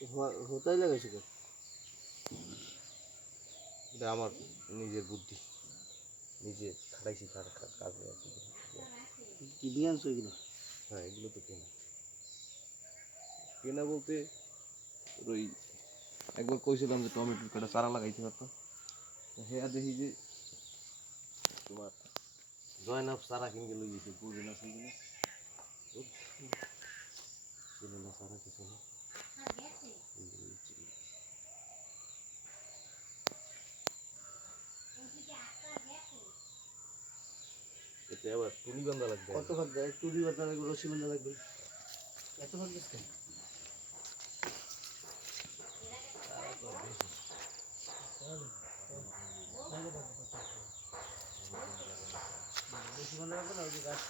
হতাই লাগাইছে কেন? এটা আমার নিজের বুদ্ধি, নিজে খাটাইছি কাজে আর কি। কিনে আনছো এগুলো? হ্যাঁ, এগুলো তো কেনা। কেনা বলতে ওই একবার কইছিলাম যে টমেটোর কাটা চারা লাগাইতে পারতো, হ্যাঁ দেখি যে তোমার জয়নাব চারা কিনতে লই গেছে, বুঝে না শুনবে না ছিল না চারা কিছু না। এতে আবার টুনি বান্ধা লাগবে। কত ভাগ দেয়? টুরি বাঁধা লাগবে, রশি বাঁধা লাগবে, এত ভাগ দিস কেন? রশি বাঁধা লাগবে না, ওই যে গাছ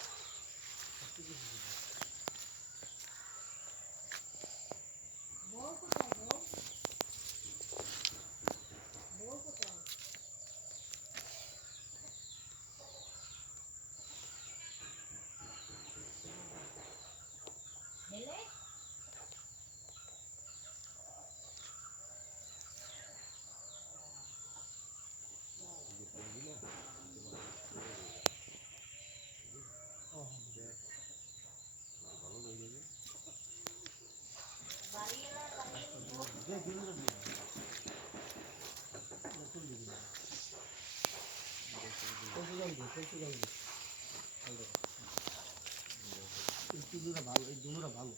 ভালো, এই দুটোটা ভালো।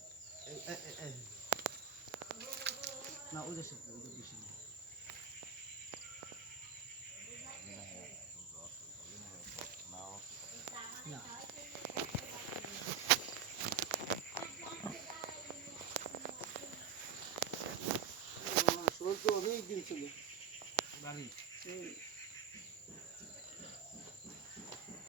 না ওই যে বেশি না, শরীর তো অনেক দিন ছিল বাড়ি।